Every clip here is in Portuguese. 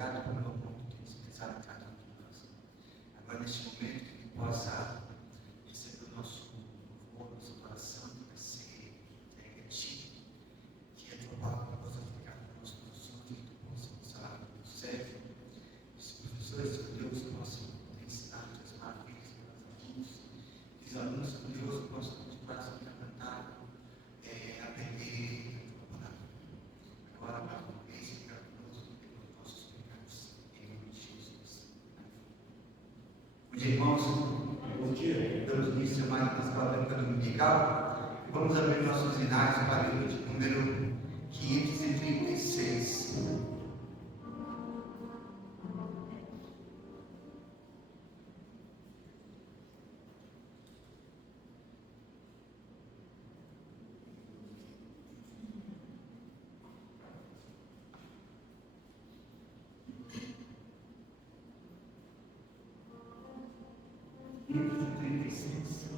Obrigado pelo amor que tem expressado em cada um de nós. Agora, neste momento, que Ele possa receber o nosso louvor, nosso coração, que vai ser entregue a Ti, que a Tua palavra possa ficar conosco nos sonhos, que Tu possa nos falar do serve. Os professores, que Deus possam ensinar Tuas maravilhas para os alunos, que os alunos, que Deus possam continuar a se cantar, aprender a Tua palavra. Agora, mais uma vez, fica conosco pelos nossos pecados, em nome de Jesus. Bom dia, irmãos. Bom dia. Damos início a mais uma escola bíblica dominical. Vamos abrir nossos sinais para o livro de número 536. Livro de 36.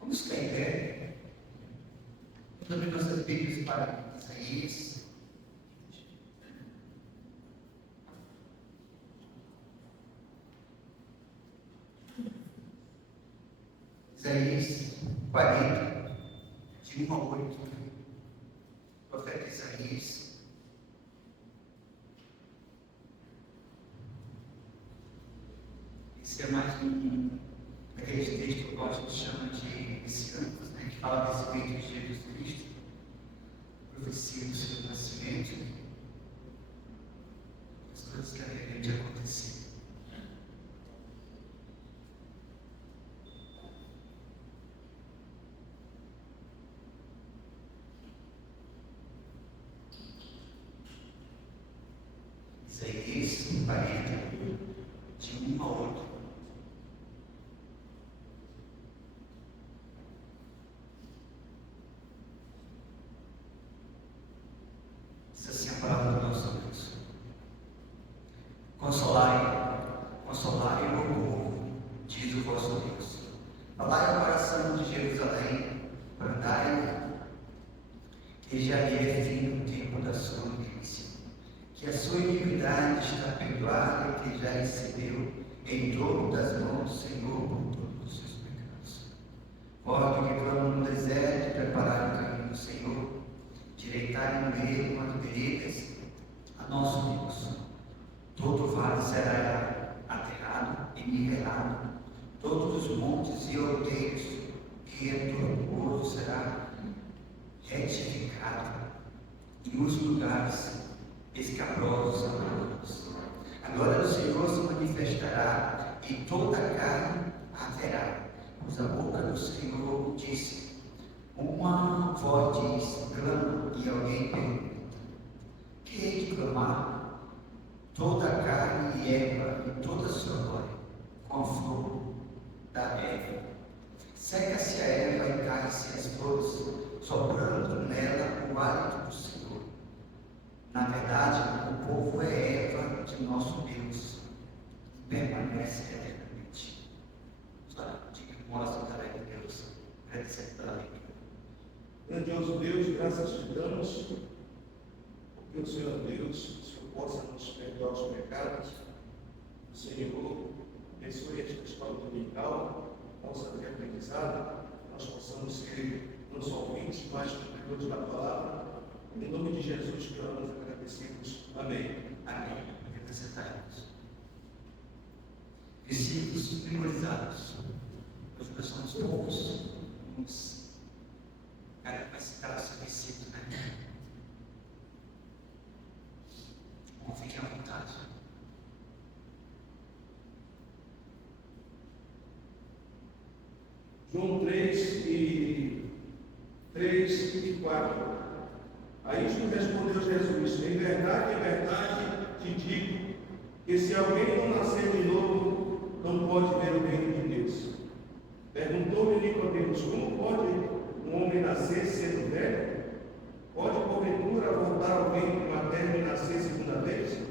Vamos ficar em pé. Vamos abrir nossas Bíblias para Isaías. Isaías 40, de 1 a 8. Profeta Isaías. Esse é mais aquele texto que eu gosto de chamar de messiânicos, né, que fala a respeito de Jesus Cristo, profecia do seu nascimento, as coisas que haveriam de acontecer. Isaías 40, de 1 a 8. Diz assim a palavra do nosso Deus: Consolai, consolai o meu povo, diz o vosso Deus. Falai ao coração de Jerusalém, brandai, que já lhe é fim o tempo da sua milícia. que a sua iniquidade está perdoada e que já recebeu em troco das mãos do Senhor por todos os seus pecados. Voto que clama no deserto, preparar o caminho do Senhor, direitar no meio as veredas a nosso Deus. Todo vale será aterrado e nivelado, todos os montes e outeiros que é tortuoso será retificado, e os lugares escabrosos amados. A glória do Senhor se manifestará e toda a carne haverá, pois a boca do Senhor disse. Uma voz diz, clama, e alguém pergunta, que hei de clamar? Toda a carne e erva e toda a sua glória, com a flor da erva. Seca-se a erva e cai-se as flores, soprando nela o hálito do Senhor. Na verdade, o povo é erva de nosso Deus, permanece eternamente. Só diga que mostra o trabalho de Deus, agradecendo pela leitura. Grandioso Deus, graças te damos, porque o Senhor Deus, o Senhor possa nos perdoar os pecados. O Senhor abençoe esta escola dominical, possa ter aprendizado, nós possamos ser não só ouvintes, mas cumpridores da palavra. Em nome de Jesus, que oramos agradecidos. Amém. Amém. Acrescentarmos. Versículos memorizados. Hoje nós somos poucos. Cara, vai citar o seu versículo, né? Bom, fiquem à vontade. João 3 e 4. A isto respondeu Jesus: em verdade te digo, que se alguém não nascer de novo, não pode ver o reino de Deus. Perguntou-lhe Nicodemos: como pode um homem nascer sendo velho? Pode porventura voltar ao ventre materno e nascer segunda vez?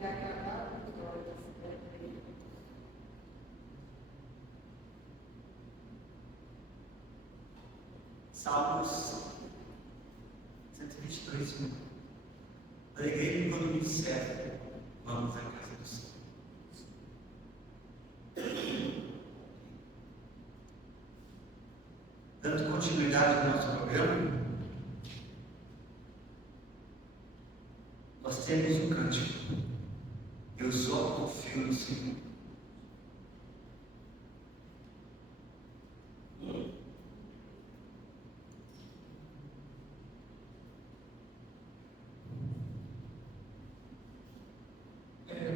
e acabar com todas as dele. Salmos 122. Alegrei-me quando me disseram: vamos à casa do Senhor. Dando continuidade ao nosso programa, nós temos um cântico: eu só confio no Senhor.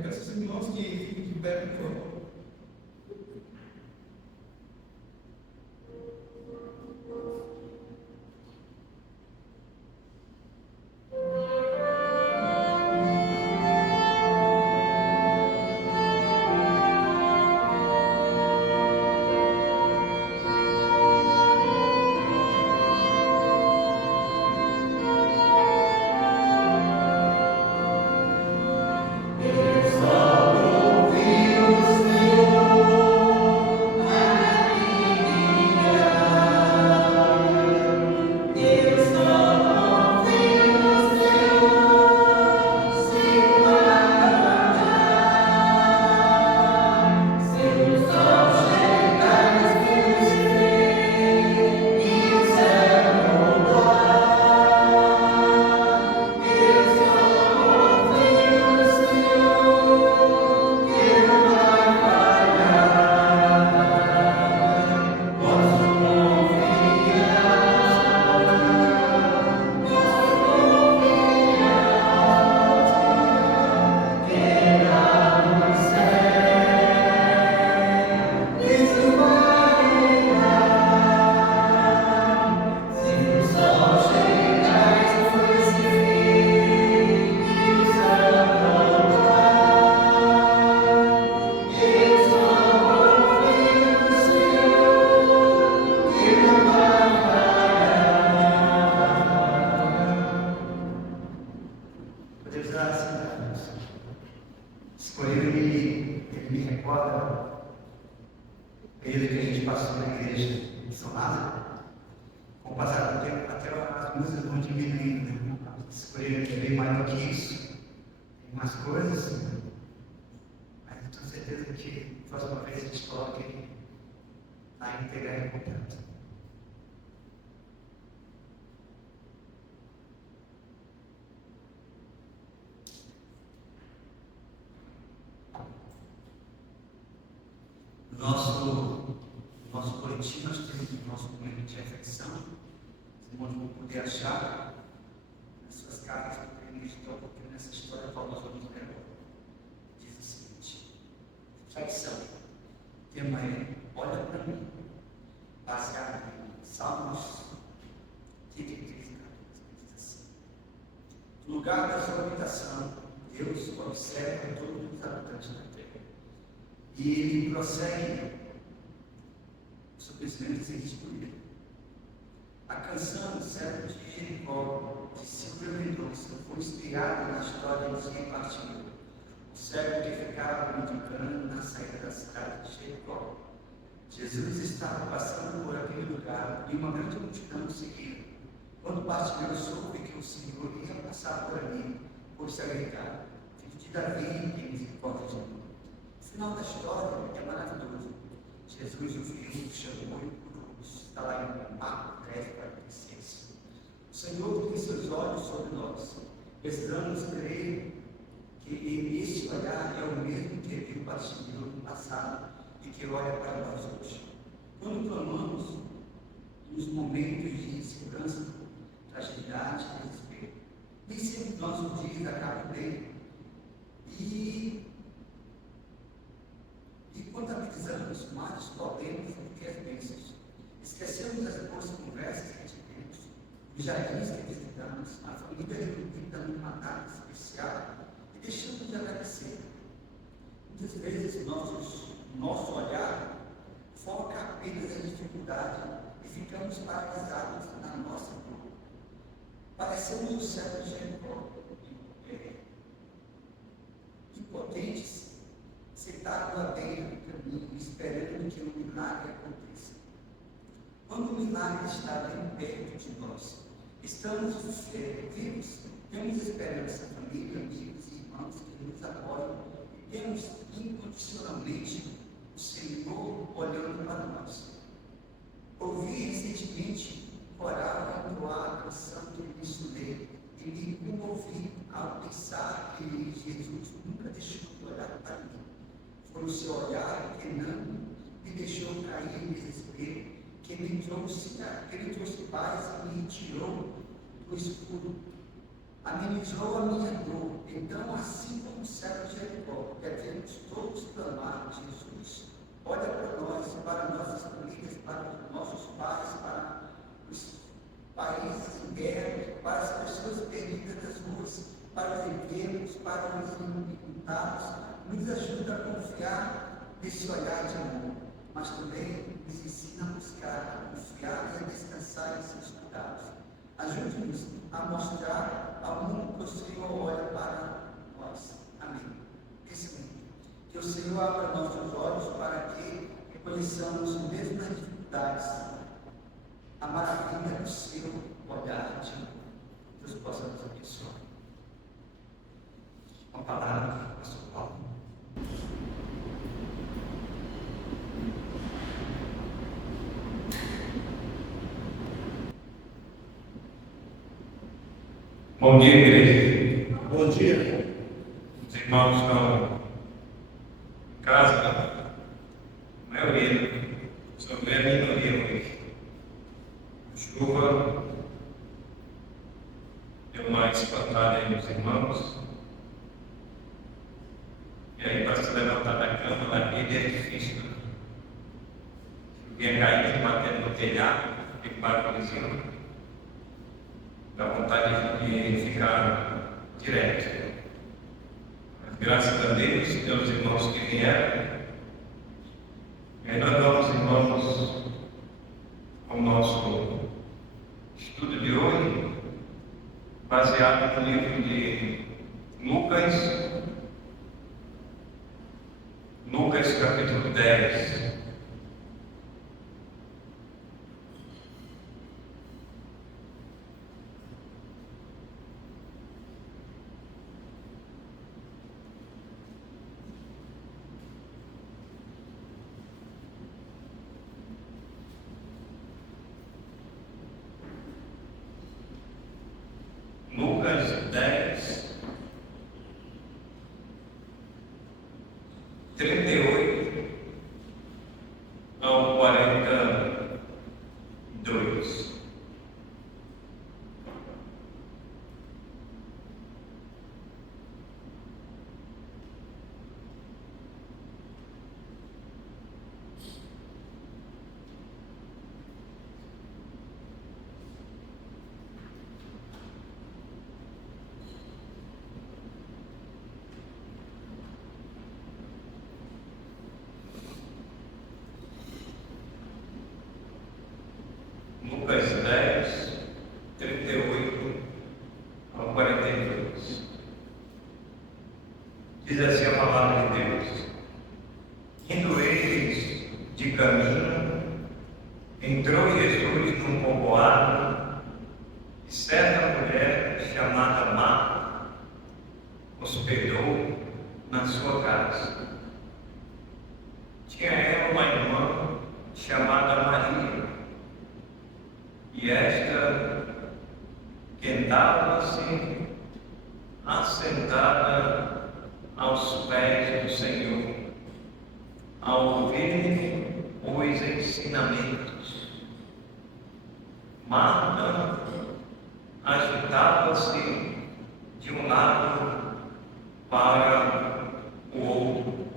Peço aos irmãos que fiquem de pé, por favor. Ele me recorda o período que a gente passou na igreja em São Lázaro. Com o passar do tempo, até as músicas vão diminuindo, né? Esse período é bem maior que isso. Tem umas coisas, mas eu tenho certeza que a próxima vez a gente coloca ele na íntegra e completa. No nosso boletim, nós temos o nosso momento de reflexão. Os irmãos vão poder achar nas suas cartas que tem editor, porque nessa história qual nós vamos ler agora. Diz o seguinte: reflexão. O tema é: olha para mim, baseado em Salmos 33, 14, diz assim: no lugar da sua habitação, Deus observa todos os habitantes da terra. E ele prossegue simplesmente sem excluir. A canção do servo de Jericó, de Silvia Mendonça, foi inspirada na história de quem partiu. O servo que ficava mendicando na saída da cidade de Jericó. Jesus estava passando por aquele lugar e uma grande multidão o seguia. Quando partiu, soube que o Senhor ia passar por ali, pôs-se a gritar: filho de Davi, tem misericórdia de mim. O final da história é maravilhoso. Jesus o viu, chamou e curou. Está lá em Marcos 10, 46. O Senhor tem seus olhos sobre nós. Precisamos crer que este olhar é o mesmo que viu Bartimeu no passado e que olha para nós hoje. Quando clamamos nos momentos de insegurança, fragilidade e desespero, nem sempre nossos dias acabam bem. E contabilizamos mais os problemas do que as bênçãos. Esquecemos as boas conversas que tivemos, os jardins que visitamos, a família reunida numa data especial e deixamos de agradecer. Muitas vezes nosso olhar foca apenas na dificuldade e ficamos paralisados na nossa dor. Parecemos o servo de Jericó. E sentado à beira do caminho, esperando que o milagre aconteça. Quando o milagre está bem perto de nós, estamos vivos, temos esperança, família, amigos e irmãos que nos apoiam, e temos incondicionalmente o Senhor olhando para nós. Ouvi recentemente orar e entoar a canção que eu estudei e me comovi ao pensar que Jesus nunca deixou de olhar para mim. Foi o seu olhar que não me deixou cair em desespero, que me trouxe paz e me tirou do escuro, amenizou a minha dor. Então, assim como o céu de Jericó, devemos todos clamar: Jesus, olha para nós, para nossas famílias, para os nossos pais, para os países em guerra, para as pessoas perdidas nas ruas, para os enfermos, para os inimputados. Nos ajuda a confiar nesse olhar de amor, mas também nos ensina a buscar, a confiar e a descansar em seus cuidados. Ajude-nos a mostrar ao mundo que o Senhor olha para nós. Amém. Que o Senhor abra nossos olhos para que reconheçamos, mesmo nas dificuldades, a maravilha do seu olhar de amor. Deus possa nos abençoar. Uma palavra do pastor Paulo. Bom dia, igreja. Bom dia. Os irmãos estão em casa, a maioria, só vê a minoria hoje. A chuva deu uma espantada aí nos irmãos. E aí, para se levantar da cama, na vida é difícil. Né? Vinha caindo, batendo no telhado, fica barulhozinho. Dá vontade de ficar direto. Mas, graças a Deus, tem os irmãos que vieram. E aí nós vamos, irmãos, ao nosso estudo de hoje, baseado no livro de Lucas capítulo 10. Lucas 10, 38 ao 42. Lucas 10, 38 ao 42. Diz assim a palavra de Deus: indo eles de caminho, entrou Jesus num povoado, e certa mulher chamada Marta hospedou na sua casa. Tinha ela uma irmã chamada Maria, e esta quedava-se assentada aos pés do Senhor, a ouvir os ensinamentos. Marta agitava-se de um lado para o outro,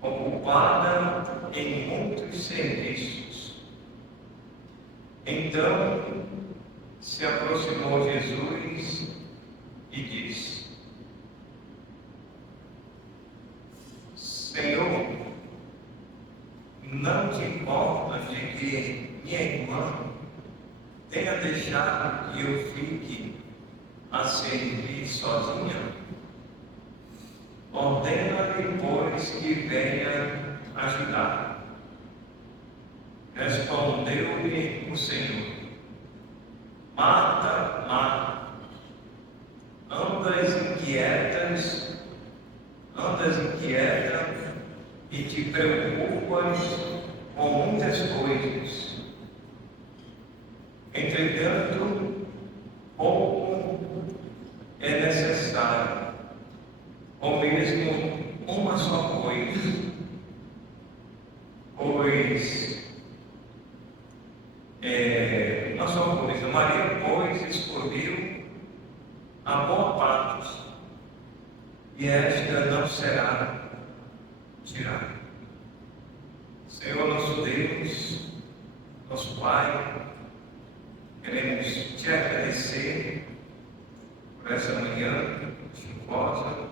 ocupada em muitos serviços. Então se aproximou Jesus e disse: Senhor, não te importas de que minha irmã tenha deixado que eu fique a servir sozinha? ordena-lhe, pois, que venha ajudar. Respondeu-lhe o Senhor: Marta, Marta, andas inquieta e te preocupas com muitas coisas. Entretanto, pouco é necessário, ou mesmo uma só coisa, uma só coisa. Maria, pois, escolheu a boa parte, e esta não será tirada. Senhor nosso Deus, nosso Pai, queremos te agradecer por essa manhã chuvosa.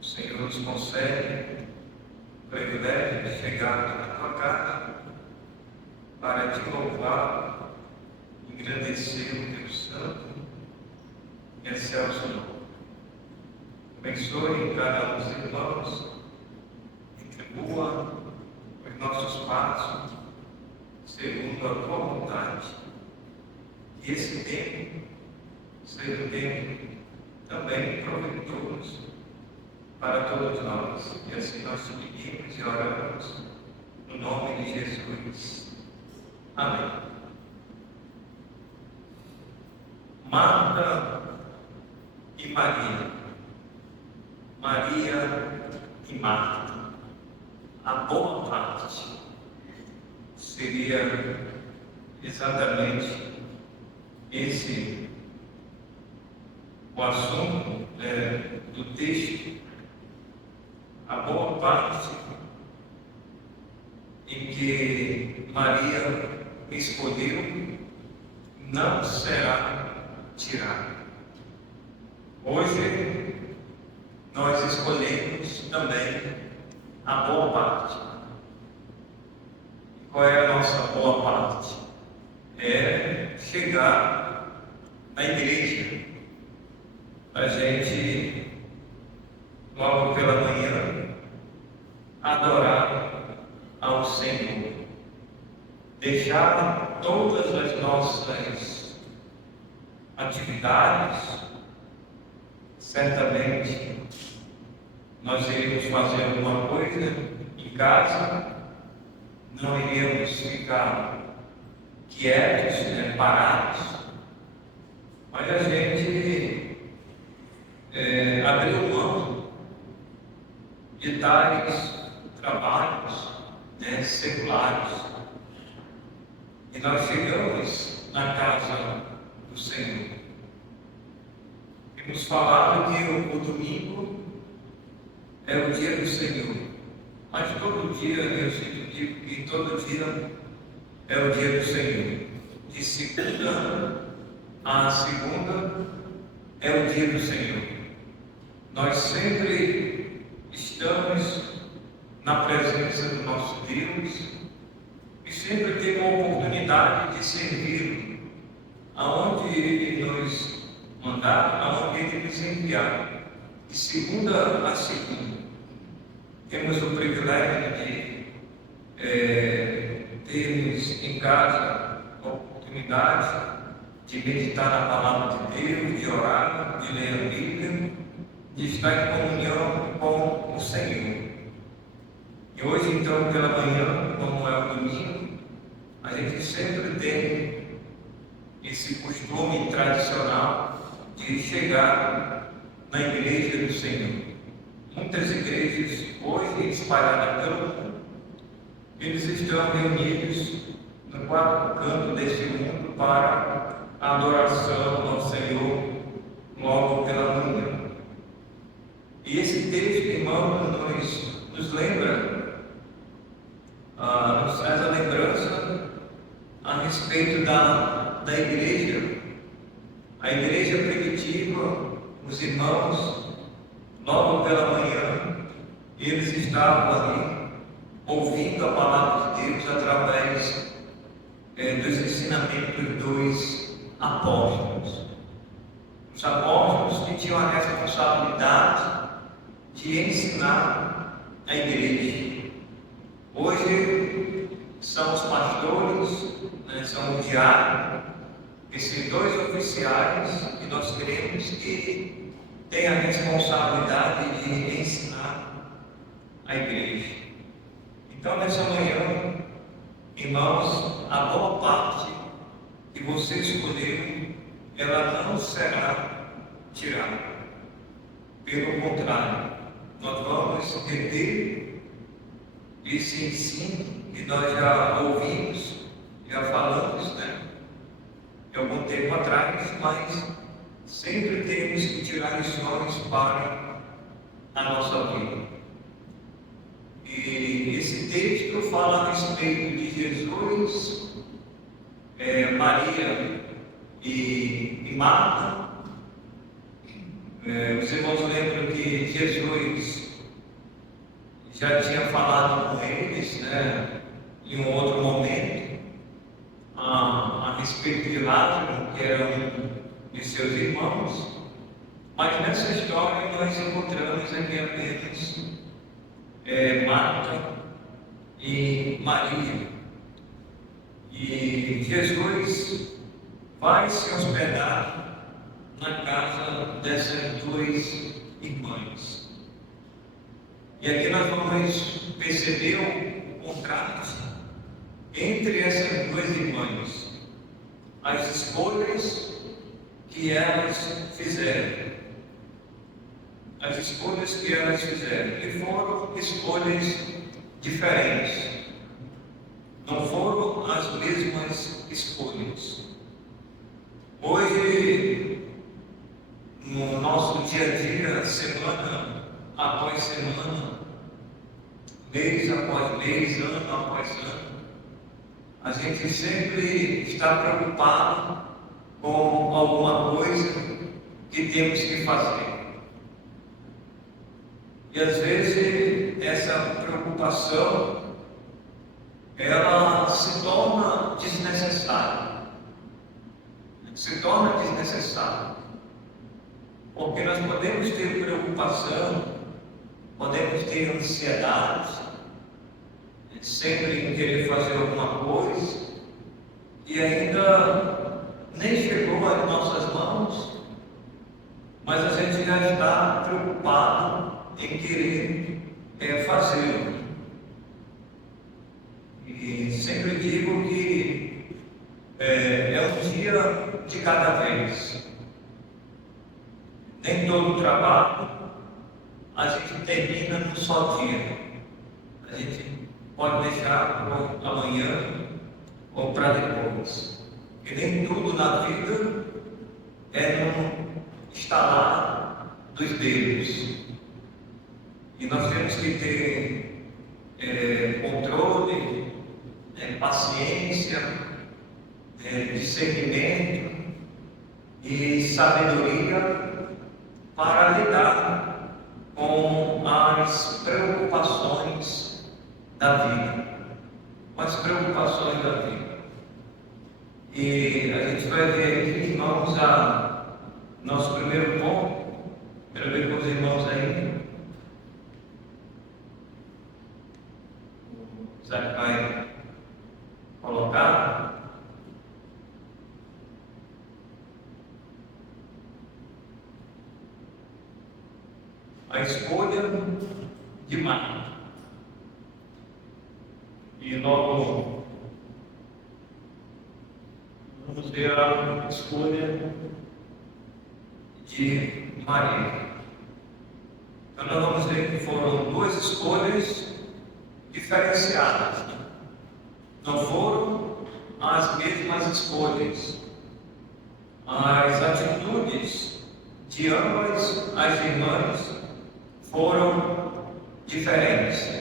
O Senhor nos concede o privilégio de chegar na tua casa para te louvar, engrandecer o teu santo e excelso nome. Abençoe cada um dos irmãos, retribua os nossos passos segundo a tua vontade. E esse tempo seja um tempo também proveitoso para todos nós. E assim nós te pedimos e oramos no nome de Jesus. Amém. Marta e Maria. Maria e Marta. A boa parte seria exatamente esse o assunto do texto. A boa parte em que Maria escolheu não será tirada. Hoje nós escolhemos também a boa parte. Qual é a nossa boa parte? É chegar na igreja. A gente, logo pela manhã, adorar ao Senhor. Deixar todas as nossas atividades. Certamente nós iríamos fazer alguma coisa em casa, não iríamos ficar quietos, parados, mas a gente abriu mão de tais trabalhos seculares, e nós chegamos na casa do Senhor. E nos falaram que o domingo é o dia do Senhor, mas todo dia, eu sempre digo que todo dia é o dia do Senhor. De segunda a segunda é o dia do Senhor. Nós sempre estamos na presença do nosso Deus e sempre temos a oportunidade de servir aonde Ele nos mandar, aonde Ele nos enviar. De segunda a segunda, temos o privilégio de termos em casa a oportunidade de meditar na palavra de Deus, de orar, de ler a Bíblia, de estar em comunhão com o Senhor. E hoje, então, pela manhã, como é o domingo, a gente sempre tem esse costume tradicional de chegar na igreja do Senhor. Muitas igrejas hoje espalhadas pelo mundo, eles estão reunidos no quarto canto deste mundo para a adoração ao Senhor logo pela manhã. E esse texto, irmão, nos lembra, nos traz a lembrança a respeito da igreja. A igreja primitiva, os irmãos, logo pela manhã, eles estavam ali ouvindo a palavra de Deus através dos ensinamentos dos apóstolos. Os apóstolos que tinham a responsabilidade de de ensinar a igreja. Hoje são os pastores, né, são os diáconos, esses dois oficiais que nós queremos que têm a responsabilidade de ensinar a igreja. Então, nessa manhã, irmãos, a boa parte que você escolheu, ela não será tirada. Pelo contrário, nós vamos reter esse ensino que nós já ouvimos, já falamos, né? De algum tempo atrás, mas sempre temos que tirar lições para a nossa vida. E esse texto fala a respeito de Jesus, Maria e Marta. Os irmãos lembram que Jesus já tinha falado com eles, né, em um outro momento, a respeito de Lázaro, que era um de seus irmãos, mas nessa história nós encontramos aqui apenas Marta e Maria. E Jesus vai se hospedar na casa dessas duas irmãs. E aqui nós vamos perceber o contraste entre essas duas irmãs, as escolhas que elas fizeram. As escolhas que elas fizeram, e foram escolhas diferentes, não foram as mesmas escolhas. Hoje, no nosso dia a dia, semana após semana, mês após mês, ano após ano, a gente sempre está preocupado com alguma coisa que temos que fazer. E às vezes essa preocupação, ela se torna desnecessária. Porque nós podemos ter preocupação, podemos ter ansiedade, sempre em querer fazer alguma coisa, e ainda nem chegou às nossas mãos, mas a gente já está preocupado em querer fazê-lo. E sempre digo que é um dia de cada vez. Nem todo trabalho a gente termina num só dia. A gente pode deixar para amanhã ou para depois. E nem tudo na vida é num estalar dos dedos. E nós temos que ter controle, paciência, discernimento e sabedoria para lidar com as preocupações da vida. E a gente vai ver aqui, irmãos, nosso primeiro ponto. Quero ver com os irmãos aí. Isaac vai colocar. A escolha de Marta. E logo vamos ver a escolha de Maria. Então nós vamos ver que foram duas escolhas diferenciadas. Não foram as mesmas escolhas. As atitudes de ambas as irmãs foram diferentes.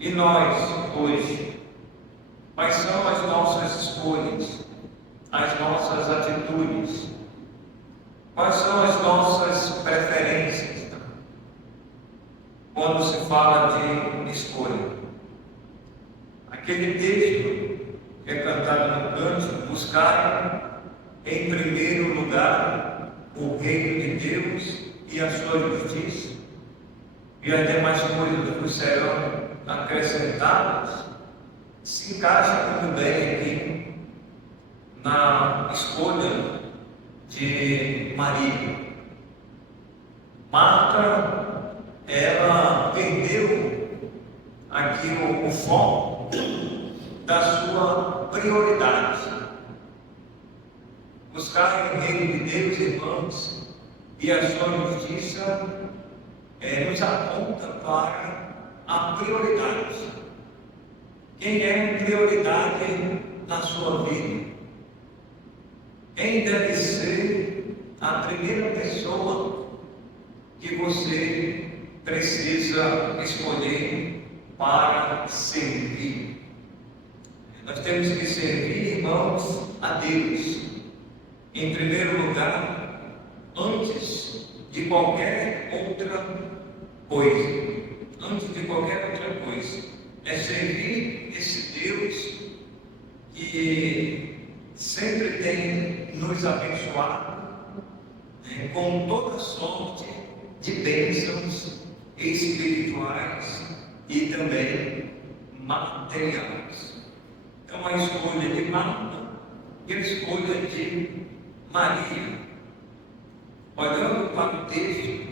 E nós, hoje, quais são as nossas escolhas, as nossas atitudes? Quais são as nossas preferências quando se fala de escolha? Aquele texto que é cantado no cântico: buscar em primeiro lugar o reino de Deus e e a sua justiça, e as demais coisas vos serão acrescentadas, se encaixa muito bem aqui na escolha de Maria. Marta, ela perdeu aqui o foco da sua prioridade. Buscar o reino de Deus, irmãos, e a sua justiça nos aponta para a prioridade. Quem é prioridade na sua vida? Quem deve ser a primeira pessoa que você precisa escolher para servir? Nós temos que servir, irmãos, a Deus em primeiro lugar, antes de qualquer outra coisa. Antes de qualquer outra coisa, é servir esse Deus que sempre tem nos abençoado com toda sorte de bênçãos espirituais e também materiais. Então, a escolha de Marta e a escolha de Maria. Olhando para o texto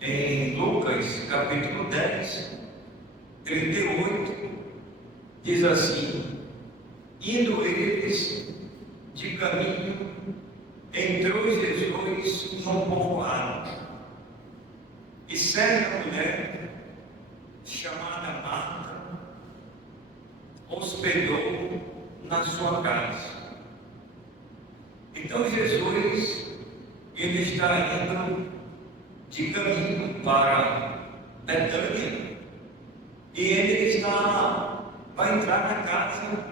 em Lucas capítulo 10, 38, diz assim: indo eles de caminho, entrou Jesus num povoado, e certa mulher chamada Marta hospedou na sua casa. Então Jesus, ele está indo de caminho para Betânia, e ele vai entrar na casa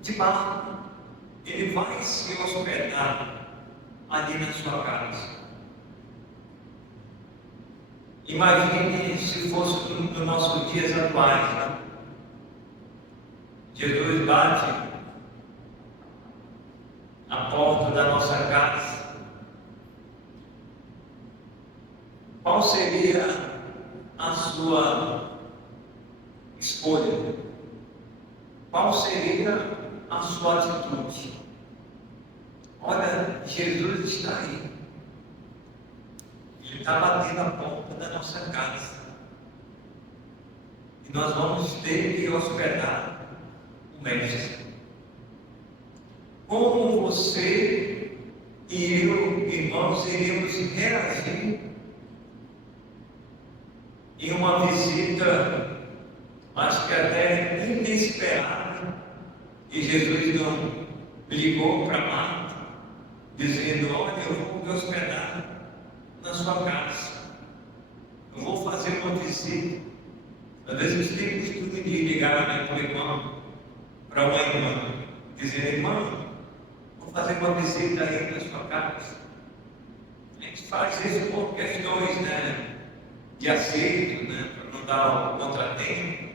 de Marta. Ele vai se hospedar ali na sua casa. Imagine se fosse nos nossos dias atuais, né? Jesus bate a porta da nossa casa. Qual seria a sua escolha? Qual seria a sua atitude? Olha, Jesus está aí. Ele está batendo a porta da nossa casa. E nós vamos ter que hospedar o Mestre. Como você e eu, irmãos, iremos reagir em uma visita, acho que até inesperada, e Jesus não ligou para Marta, dizendo: olha, eu vou me hospedar na sua casa, eu vou fazer uma visita. Às vezes tem o costume de ligar para o irmão, para uma irmã, dizer: irmã, vou fazer uma visita aí na sua casa. A gente faz isso por questões, de aceito, para não dar o contratempo,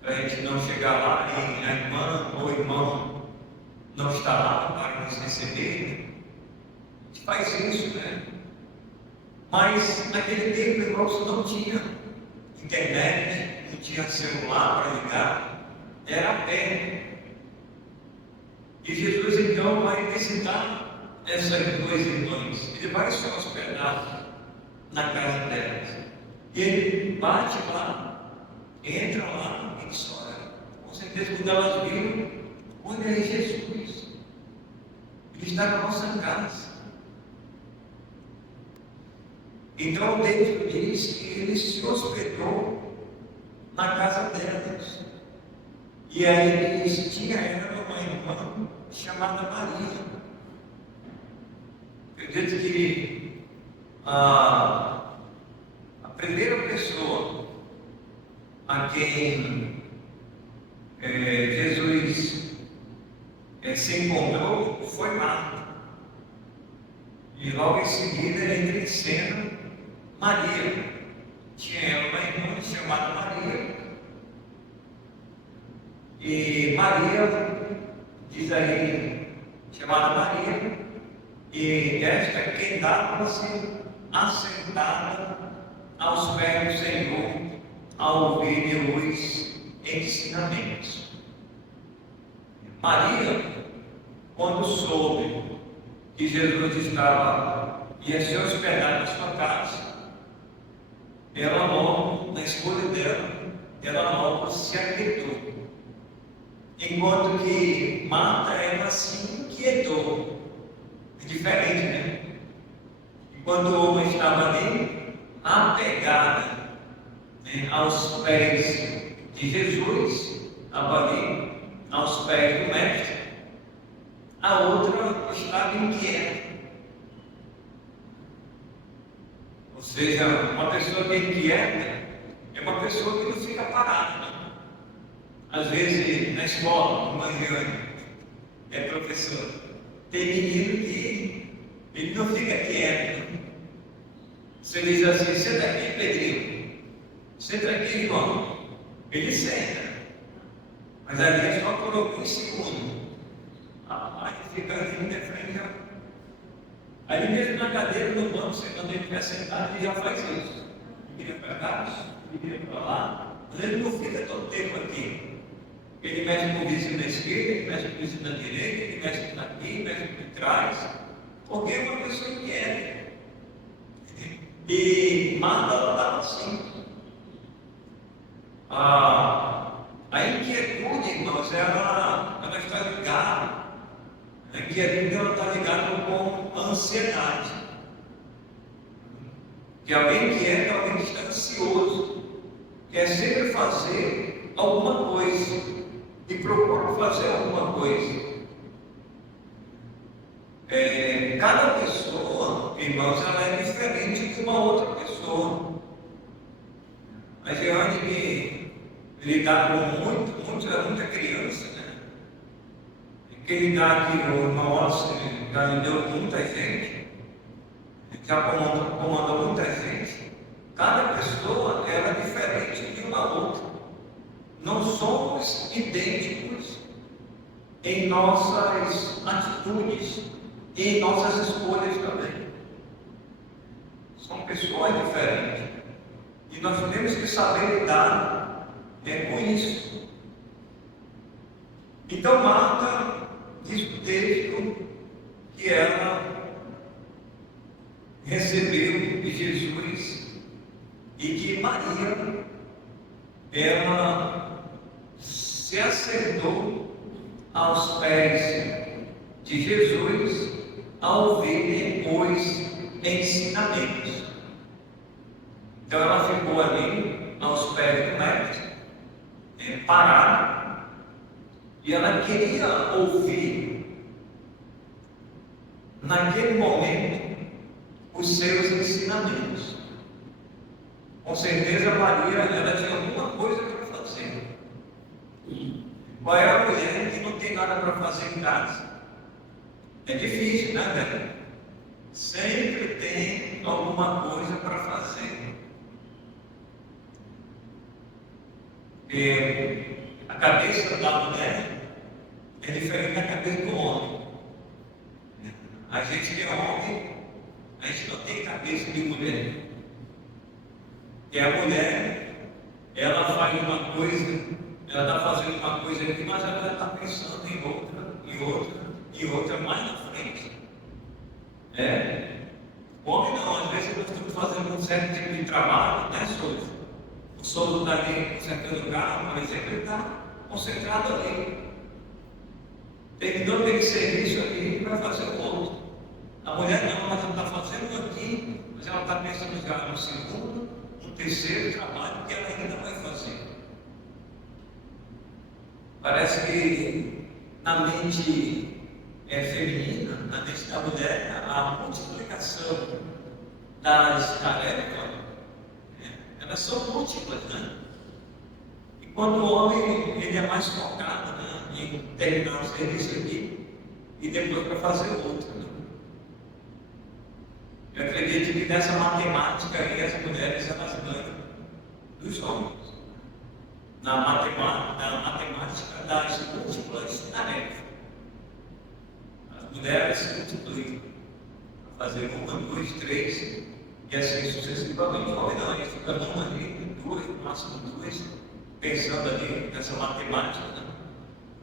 para a gente não chegar lá e a irmã ou o irmão não está lá para nos receber. A gente faz isso, Mas naquele tempo, irmãos, não tinha internet, não tinha celular para ligar, era a pé. E Jesus então vai visitar essas duas irmãs. Ele vai se hospedar na casa delas. E ele bate lá, entra lá e diz: olha, com certeza quando elas viram, olha aí Jesus, ele está na nossa casa. Então o texto diz que ele se hospedou na casa delas. E aí diz: tinha ela uma irmã chamada Maria. Acredito que a primeira pessoa a quem Jesus se encontrou foi Marta. E logo em seguida entra em cena Maria. Tinha ela uma irmã chamada Maria. E Maria, diz aí, chamada Maria, e esta quedava-se assentada aos pés do Senhor, a ouvir os ensinamentos. Maria, quando soube que Jesus ia se hospedar na sua casa, ela logo, na escolha dela, ela logo se aquietou. Enquanto que Marta, ela se inquietou. É diferente, né? Enquanto o homem estava ali, apegada, né, aos pés de Jesus, estava ali, aos pés do Mestre, a outra estava inquieta. Ou seja, uma pessoa que é inquieta é uma pessoa que não fica parada. Né? Às vezes, na escola, uma é professor, tem menino que ele não fica quieto. Né? Você diz assim: senta aqui, Pedrinho, senta aqui, irmão. Ele senta, mas ali é só por alguns segundos. Aí fica ali na frente. Ali mesmo na cadeira, no banco, quando ele quer sentar, ele já faz isso. Ele vira para cá, ele vira para lá, mas ele não fica todo tempo aqui. Ele mexe com o vizinho da esquerda, ele mexe com o vizinho da direita, ele mexe por aqui, mexe por trás, porque é uma pessoa inquieta. E Marta, ela estava assim. A inquietude, irmãos, ela está ligada. A inquietude, ela está ligada com a ansiedade. Que alguém inquieto é alguém que está ansioso, quer sempre fazer alguma coisa e procura fazer alguma coisa. Cada pessoa, irmãos, ela é diferente de uma outra pessoa. A Jeane que lidar com muita criança, né? Que lidar aqui no nosso, já lidou com muita gente, já comandou muita gente. Cada pessoa ela é diferente de uma outra. Não somos idênticos em nossas atitudes e em nossas escolhas também. São pessoas diferentes. E nós temos que saber lidar com isso. Então, Marta diz o texto que ela recebeu de Jesus e que Maria, ela se assentou aos pés de Jesus ao ouvir os ensinamentos. Então ela ficou ali aos pés do Mestre, parada, e ela queria ouvir naquele momento os seus ensinamentos. Com certeza Maria, ela tinha alguma coisa para fazer. Qual é a mulher que não tem nada para fazer em casa? É difícil, né, velho? Sempre tem alguma coisa para fazer. A cabeça da mulher é diferente da cabeça do homem. A gente que é homem, a gente não tem cabeça de mulher. E a mulher, ela faz uma coisa, ela está fazendo uma coisa aqui, mas ela está pensando em outra mais na frente. O homem não, às vezes nós estamos fazendo um certo tipo de trabalho, né, Souza? O Souza está ali consertando o carro, por exemplo, ele está concentrado ali. Terminou aquele serviço ali e vai fazer o outro. A mulher não, ela está fazendo aqui, mas ela está pensando já no segundo, no terceiro trabalho que ela ainda vai fazer. Parece que na mente feminina, na mente da mulher, a multiplicação das tarefas, elas são múltiplas, né? Enquanto o homem, ele é mais focado, né, em terminar o serviço aqui e depois para fazer outro. Né? Eu acredito que nessa matemática aí as mulheres elas ganham dos homens. Na matemática das múltiplas tarefas. As mulheres se multiplicam para fazer 1, 2, 3, E assim sucessivamente. Não, ele fica uma ali, duas, no máximo duas, pensando ali nessa matemática, né?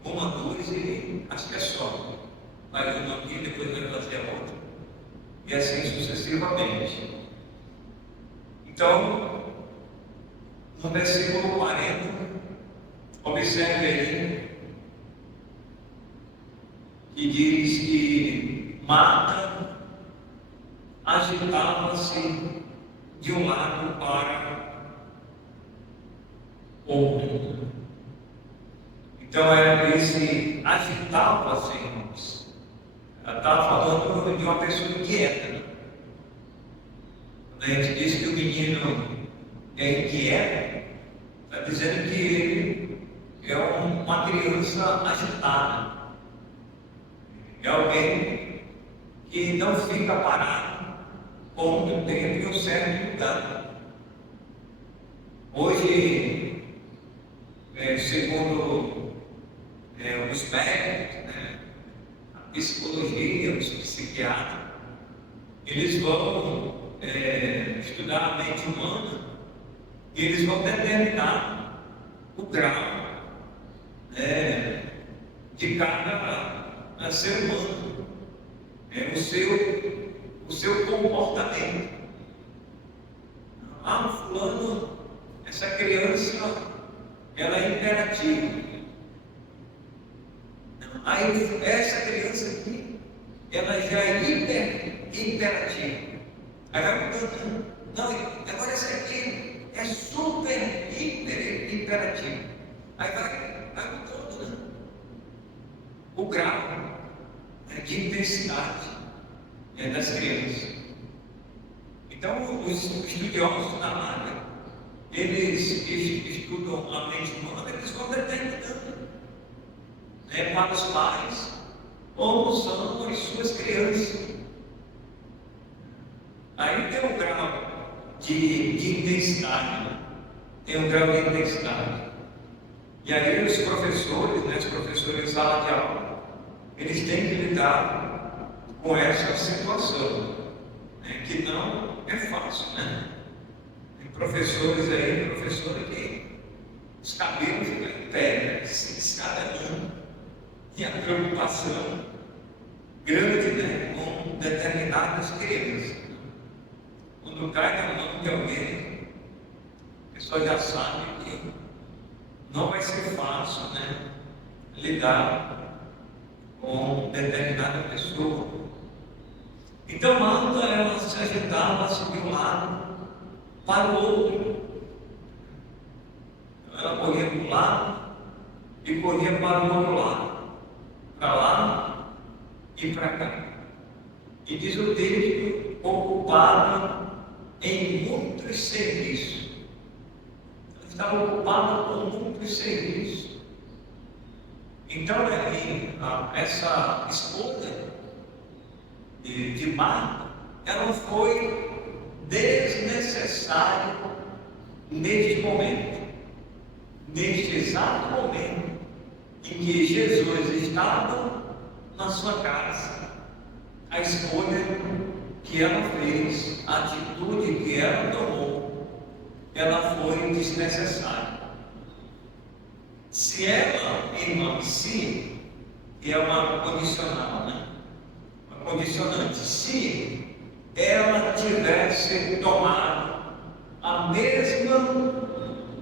Uma, duas e acho que é só. Faz uma aqui, depois vai fazer a outra. E assim sucessivamente. Então, no versículo 40, observe aí, que diz que Marta agitava-se de um lado para outro. Então, esse agitava-se, irmãos. Ela estava falando de uma pessoa inquieta. Né? Quando a gente diz que o menino é inquieto, está dizendo que ele é uma criança agitada. É alguém que não fica parado por muito tempo em um certo lugar. Hoje, segundo os médicos, né, a psicologia, os psiquiatras, eles vão estudar a mente humana e eles vão determinar o grau de cada ser humano, o seu comportamento. Fulano, essa criança, ela é imperativa. Aí, essa criança aqui, ela já é imperativa. Aí vai mudando. Não, agora essa aqui é super, imperativa. Aí vai mudando, né? O grau de intensidade das crianças. Então, os estudiosos da área, eles estudam a mente humana, eles vão determinando para os pais como são as suas crianças. Aí tem um grau de intensidade, né? Tem um grau de intensidade. E aí os professores em sala de aula, eles têm que lidar com essa situação, né? Que não é fácil, né? Tem professores que os cabelos ficam em pé, né? Se escadando. E a preocupação grande, né, com determinadas crianças. Quando cai na mão de alguém, a pessoa já sabe que não vai ser fácil, né, lidar com determinada pessoa. Então, Marta, ela se agitava de um lado para o outro. Ela corria para um lado e corria para o outro lado. Para lá e para cá. E diz o texto, ocupada em muitos serviços. Ela estava ocupada com muitos serviços. Então, essa escolha de Marta, ela foi desnecessária neste momento, neste exato momento em que Jesus estava na sua casa. A escolha que ela fez, a atitude que ela tomou, ela foi desnecessária. Se ela, irmão, se é uma condicional, né? Uma condicionante, se ela tivesse tomado a mesma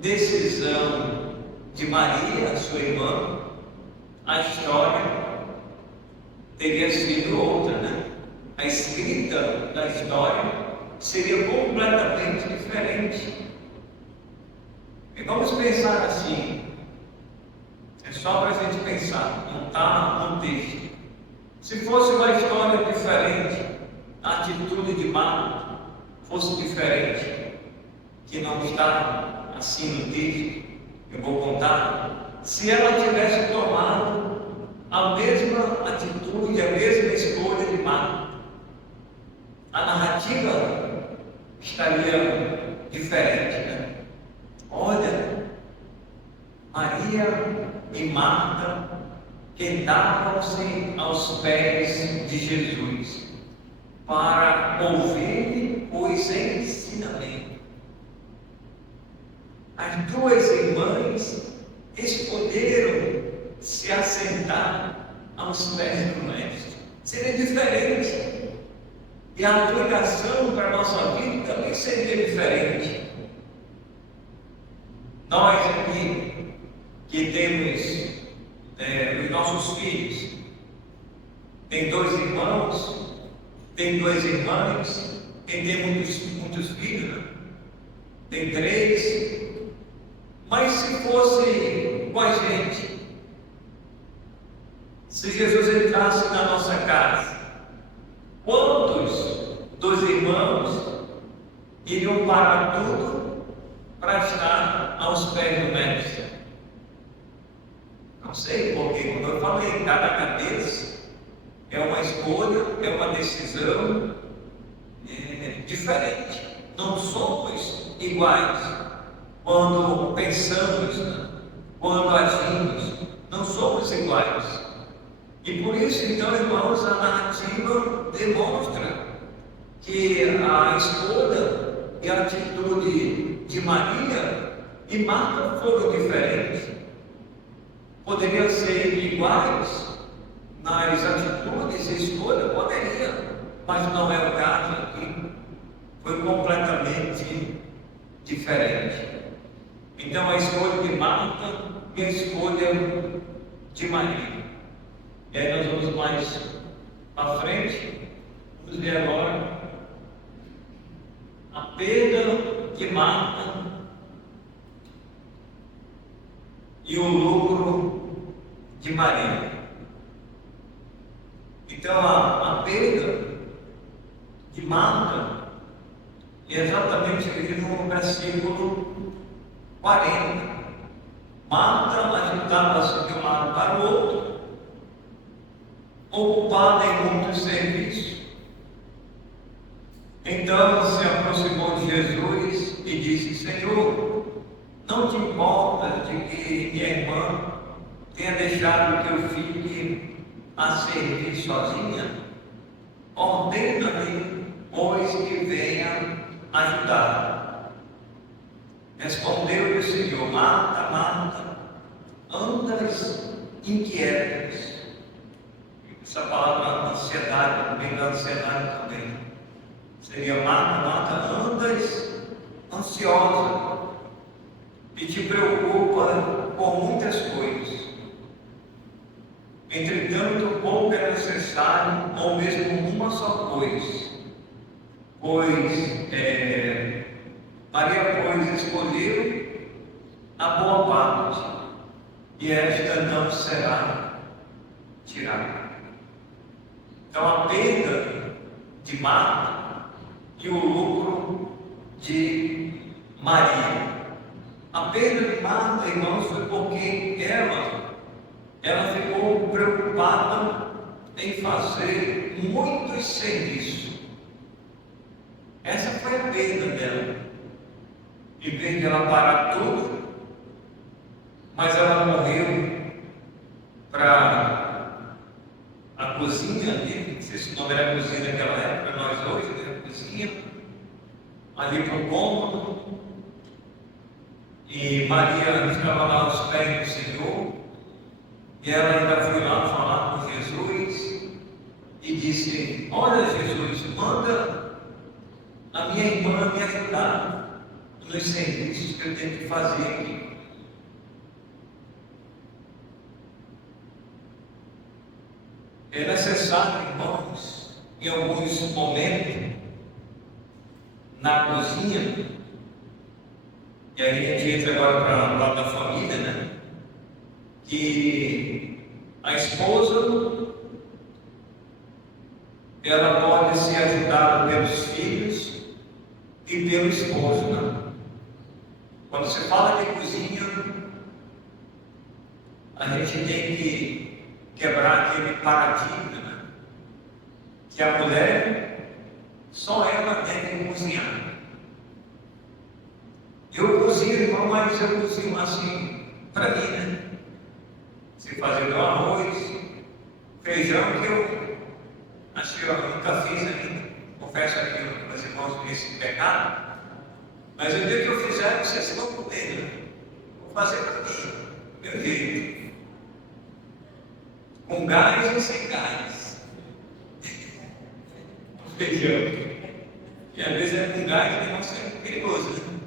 decisão de Maria, sua irmã, a história teria sido outra, né? A escrita da história seria completamente diferente. E vamos pensar assim, é só para a gente pensar, não está no texto. Se fosse uma história diferente, a atitude de Marta fosse diferente, que não está assim no texto, eu vou contar. Se ela tivesse tomado a mesma atitude, a mesma escolha de Marta, a narrativa estaria diferente, né? Olha, Maria e Marta quedavam-se aos pés de Jesus para ouvir os dois ensinamentos. As duas irmãs escolheram se assentar aos pés do Mestre. Seria diferente. E a aplicação para a nossa vida também seria diferente. Nós aqui, que temos os nossos filhos, tem 2 irmãos, tem 2 irmãs, quem tem muitos filhos, né? Tem 3. Mas se fosse com a gente, se Jesus entrasse na nossa casa, quantos dos irmãos iriam parar tudo para estar aos pés do Mestre? Não sei, porque como eu falei, cada cabeça é uma escolha, é uma decisão diferente. Não somos iguais quando pensamos, quando agimos, não somos iguais. E por isso, então, irmãos, a narrativa demonstra que a escolha e a atitude de Maria e Marta foram diferentes. Poderiam ser iguais nas atitudes e escolha? Poderia, mas não é o caso aqui. Foi completamente diferente. Então, a escolha de Marta e a escolha de Maria. E aí nós vamos mais para frente, vamos ver agora a perda de Marta e o lucro de Maria. Então, a perda de Marta é exatamente ali no versículo 40. Marta agitava-se de um lado para o outro, ocupada em muitos serviços. Então se aproximou de Jesus e disse: Senhor, não te importa de que minha irmã tenha deixado que eu fique a servir sozinha? Ordena-me, pois, que venha ajudar. Respondeu-lhe o Senhor: Marta, Marta, andas inquietas. Essa palavra ansiedade, vem da ansiedade também. Seria: Marta, Marta, andas ansiosa e te preocupa com muitas coisas. Entretanto, pouco é necessário, ou mesmo uma só coisa. Maria, pois, escolheu a boa parte, e esta não será tirada. Então, a perda de Marta e o lucro de Maria. A perda de Marta, irmãos, foi porque ela ficou preocupada em fazer muitos serviços. Essa foi a perda dela. Em vez de ela parar tudo, mas ela morreu para a cozinha ali, não sei se o nome era cozinha naquela época, nós hoje, né? Cozinha, ali para o cômodo, e Maria estava lá aos pés do Senhor, e ela ainda foi lá falar com Jesus, e disse: olha, Jesus, manda a minha irmã me ajudar nos serviços que eu tenho que fazer aqui. É necessário, irmãos, em alguns momentos, na cozinha, e aí a gente entra agora para o lado da família, né? Que a esposa, ela pode ser ajudada pelos filhos e pelo esposo, né? Quando se fala de cozinha, a gente tem que quebrar aquele paradigma, né? Que a mulher, só ela deve cozinhar. Eu cozinho, irmão, mas eu cozinho assim, para mim, né? Se fazer o arroz, feijão, que eu acho que eu nunca fiz ainda. Confesso aqui, meus irmãos, esse pecado, mas o dia que eu fizer, vocês vão comer, né? Vou fazer para mim, meu jeito. Com gás ou sem gás. Feijão. E às vezes é com gás, o negócio é perigoso, né?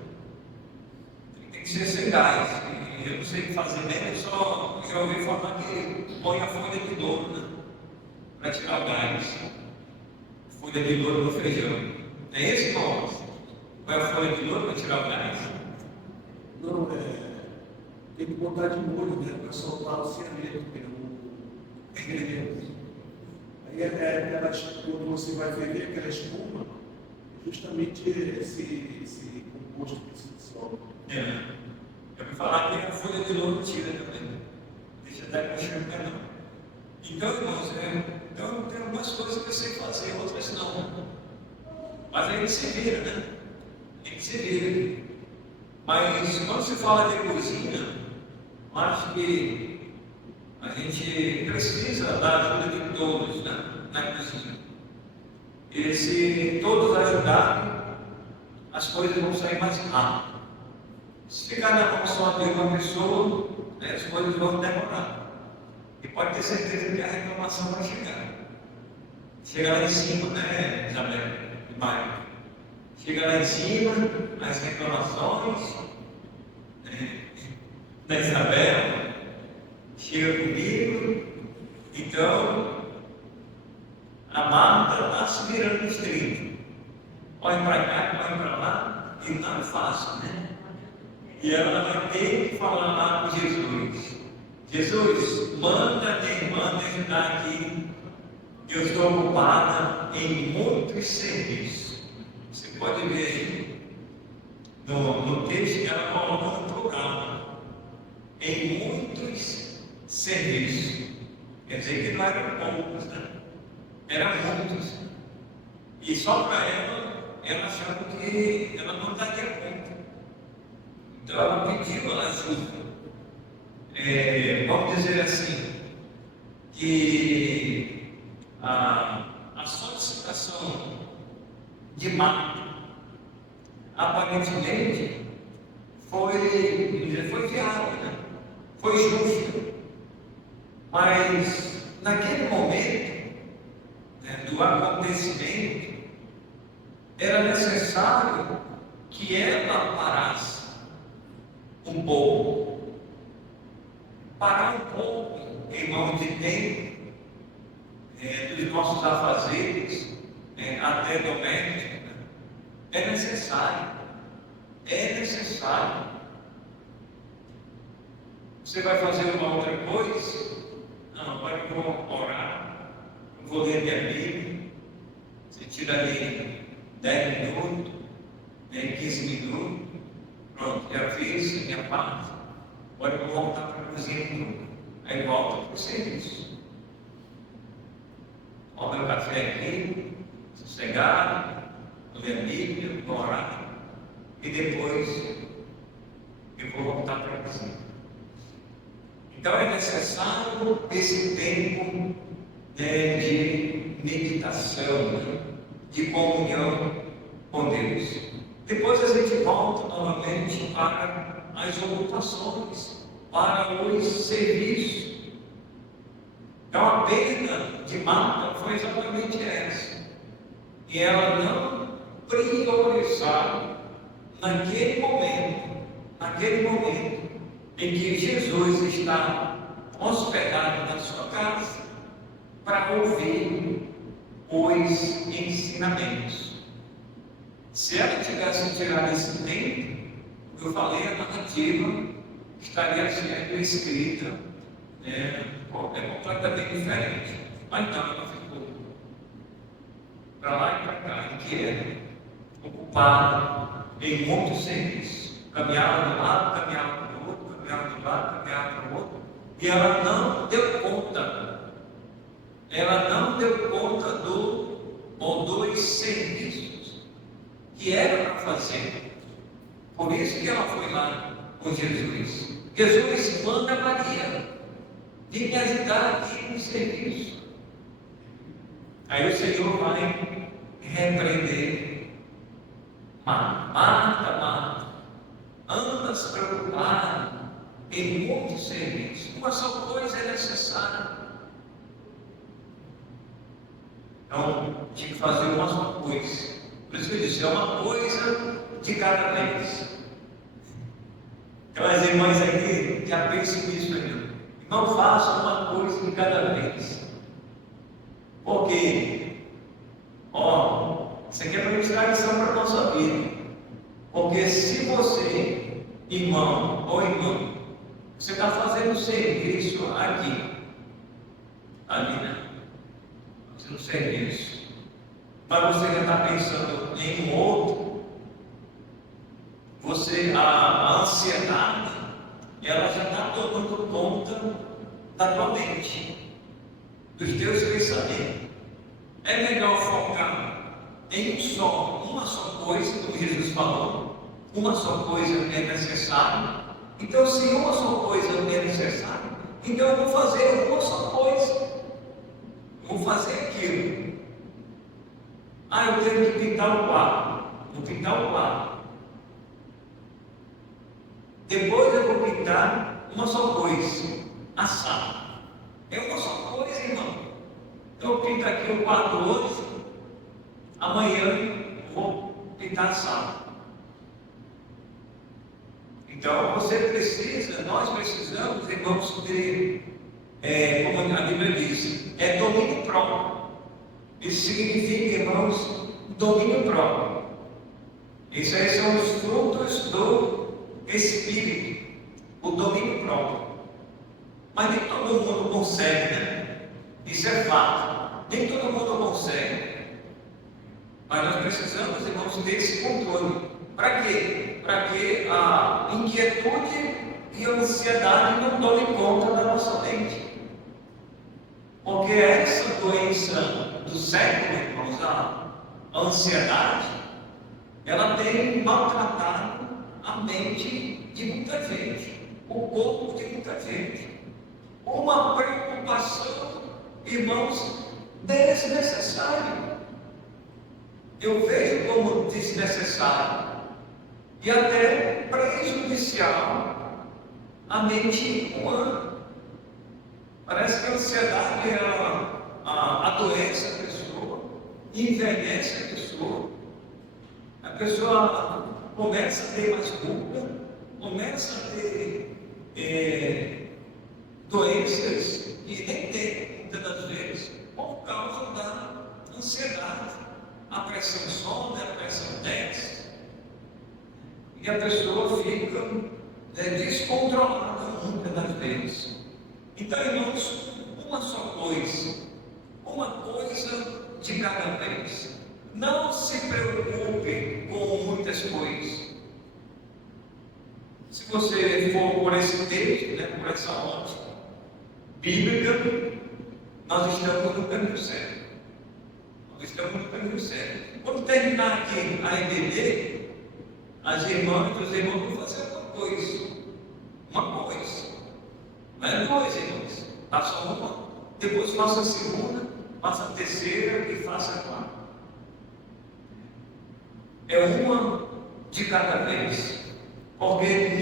Tem que ser sem gás. E eu não sei o que fazer mesmo, eu só já ouvi falar que põe a folha de louro, né? Para tirar o gás. Folha de louro no feijão. É esse nome? Põe a folha de louro para tirar o gás. Não, tem que botar de molho, né? Para soltar o cianeto, que é o ingrediente. Aí quando você vai ferver aquela espuma, é justamente esse composto que se dissolve. Eu ouvi falar que a folha de louro tira também. Deixa até com cheiro não. Então, irmãos, então tem algumas coisas que eu sei fazer, outras não. Mas a gente se vira, né? A gente se vira. Mas quando se fala de cozinha, eu acho que a gente precisa da ajuda de todos, né? Na cozinha. E se todos ajudarem, as coisas vão sair mais rápido. Se ficar na mão só de uma pessoa, as coisas vão demorar. E pode ter certeza que a reclamação vai chegar. Chega lá em cima, né, Isabel e Mário? Chega lá em cima, as reclamações da Isabel, chega comigo, então a Marta está se virando nos 30. Olha para cá, olha para lá, e não é fácil, né? E ela vai ter que falar lá com Jesus. Jesus, manda minha irmã me ajudar aqui. Eu estou ocupada em muitos serviços. Você pode ver aí no texto que ela colocou no plural. Em muitos serviços. Quer dizer que não eram poucos, né? Eram muitos. E só para ela achava que ela não daria conta. Então ela pediu ajuda. Vamos dizer assim, que a solicitação de Marta aparentemente foi viável, né? Foi justa, mas naquele momento, né, do acontecimento, era necessário que ela parasse um pouco. Parar um pouco, irmão, de tempo dos nossos afazeres, até domésticos, é necessário. É necessário. Você vai fazer uma outra coisa? Não, agora eu vou orar, eu vou ler minha Bíblia. Você tira ali 10 minutos, 15 minutos, pronto, já fiz a minha parte. Agora eu vou voltar para a cozinha de novo. Aí volta para o serviço. Toma meu café aqui, sossegado, ler a Bíblia, orar. E depois eu vou voltar para a cozinha. Então é necessário esse tempo de meditação, de comunhão com Deus. Depois a gente volta novamente para as ocupações, para os serviços. Então a perda de Marta foi exatamente essa. E ela não priorizar naquele momento em que Jesus está hospedado na sua casa para ouvir os ensinamentos. Se ela tivesse tirado esse tempo, eu falei, a narrativa estaria sendo escrita completamente diferente. Mas não, ela ficou para lá e para cá, inquieta, ocupada em muitos serviços. Caminhava de um lado, caminhava para o outro, caminhava de um lado, caminhava para o outro. E ela não deu conta. Ela não deu conta dos serviços que era para fazer. Por isso que ela foi lá com Jesus. Jesus, manda Maria, vem me ajudar aqui no serviço. Aí o Senhor vai repreender Marta, andas preocupado em muitos serviços. Uma só coisa é necessária. Então, tinha que fazer uma só coisa. Por isso que eu disse, é uma coisa de cada vez. Então, as irmãs aqui já pensam nisso ainda. Não faça uma coisa de cada vez. Porque, isso aqui é para mostrar lição para a nossa vida. Porque se você, irmão ou irmã, você está fazendo serviço aqui, ali, né? Fazendo serviço, mas você já está pensando em um outro, a ansiedade, ela já está tomando conta da tua mente, dos teus pensamentos. É melhor focar em uma só coisa, como Jesus falou, uma só coisa é necessária. Então, se uma só coisa é necessária, então eu vou fazer uma só coisa. Vou fazer aquilo. Eu tenho que pintar o quarto. Vou pintar o quarto. Depois eu vou pintar uma só coisa, a sala. É uma só coisa, irmão. Então eu pinto aqui o quarto hoje, amanhã eu vou pintar a sala. Então nós precisamos, irmãos, ter, como a Bíblia diz, domínio próprio. Isso significa, irmãos, domínio próprio. Isso aí são os frutos do Espírito, o domínio próprio. Mas nem todo mundo consegue, né? Isso é fato. Nem todo mundo consegue. Mas nós precisamos, irmãos, ter esse controle. Para quê? Para que a inquietude e a ansiedade não tomem conta da nossa mente. Porque essa doença do século, irmãos, a ansiedade, ela tem maltratado a mente de muita gente, o corpo de muita gente. Uma preocupação, irmãos, desnecessária. Eu vejo como desnecessário e até prejudicial a mente humana. Parece que a ansiedade adoece a pessoa, envelhece a pessoa. A pessoa começa a ter mais culpa, começa a ter doenças que nem tem, muitas das vezes, por causa da ansiedade. A pressão sobe, a pressão desce, e a pessoa fica descontrolada muitas das vezes. Então, irmãos, uma só coisa, uma coisa de cada vez. Não se preocupe com muitas coisas. Se você for por esse texto, por essa ótica bíblica, nós estamos no caminho certo. Nós estamos no caminho certo. Quando terminar aqui a EBD, as irmãs e os irmãos vão fazer uma coisa. Uma coisa. Não é duas, irmãos. Faça uma, depois faça a segunda, faça a terceira e faça a quarta. É uma de cada vez. Porque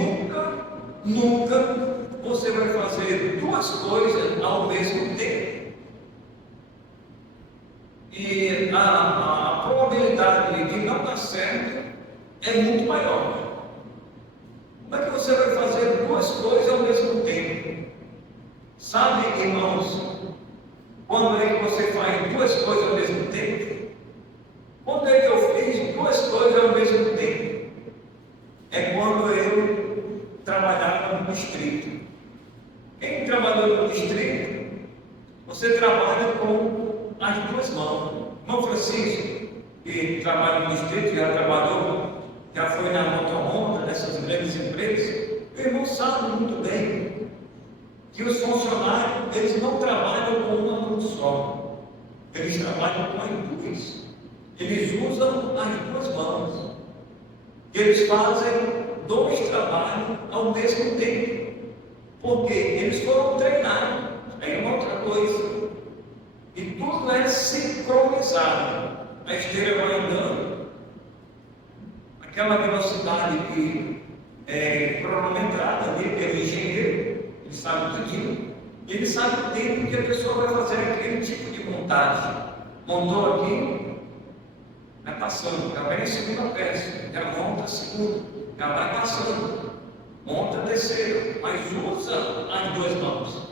nunca você vai fazer duas coisas ao mesmo tempo. E a probabilidade de não dar certo é muito maior. Como é que você vai fazer duas coisas ao mesmo tempo? Sabe, irmãos, quando é que você faz duas coisas ao mesmo tempo? Quando é que eu fiz duas coisas ao mesmo tempo? É quando eu trabalhava no distrito. Quem trabalhou no distrito, você trabalha com as duas mãos. Irmão Francisco, que trabalha no distrito, já trabalhou, já foi na motorhonda, nessas grandes empresas, o irmão sabe muito bem que os funcionários, eles não trabalham com uma mão só, eles trabalham com as duas. Eles usam as duas mãos. Eles fazem dois trabalhos ao mesmo tempo, porque eles foram treinados. É uma outra coisa. E tudo é sincronizado. A esteira vai andando, aquela velocidade que é cronometrada ali pelo engenheiro, ele sabe tudinho, e ele sabe o tempo que a pessoa vai fazer aquele tipo de montagem. Montou aqui, vai passando, já vem a segunda peça, já monta a segunda, já vai passando, monta a terceira, mas usa as duas mãos.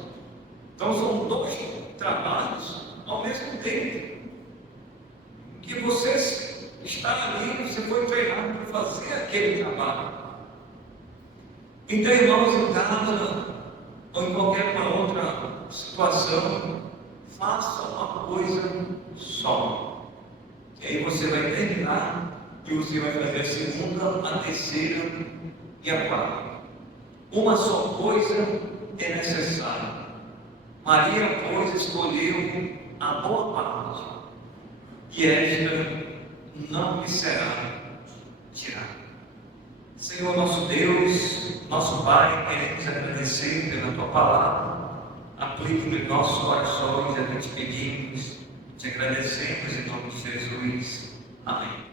Então são dois trabalhos ao mesmo tempo. Que você está ali, você foi treinado para fazer aquele trabalho. Então, irmãos, em casa ou em qualquer uma outra situação, faça uma coisa só. E aí você vai terminar e você vai fazer a segunda, a terceira e a quarta. Uma só coisa é necessária. Maria, pois, escolheu a boa parte, e esta não lhe será tirada. Senhor nosso Deus, nosso Pai, queremos agradecer pela Tua palavra. Aplique nos nossos corações, a te pedimos, te agradecemos em nome de Jesus. Amém.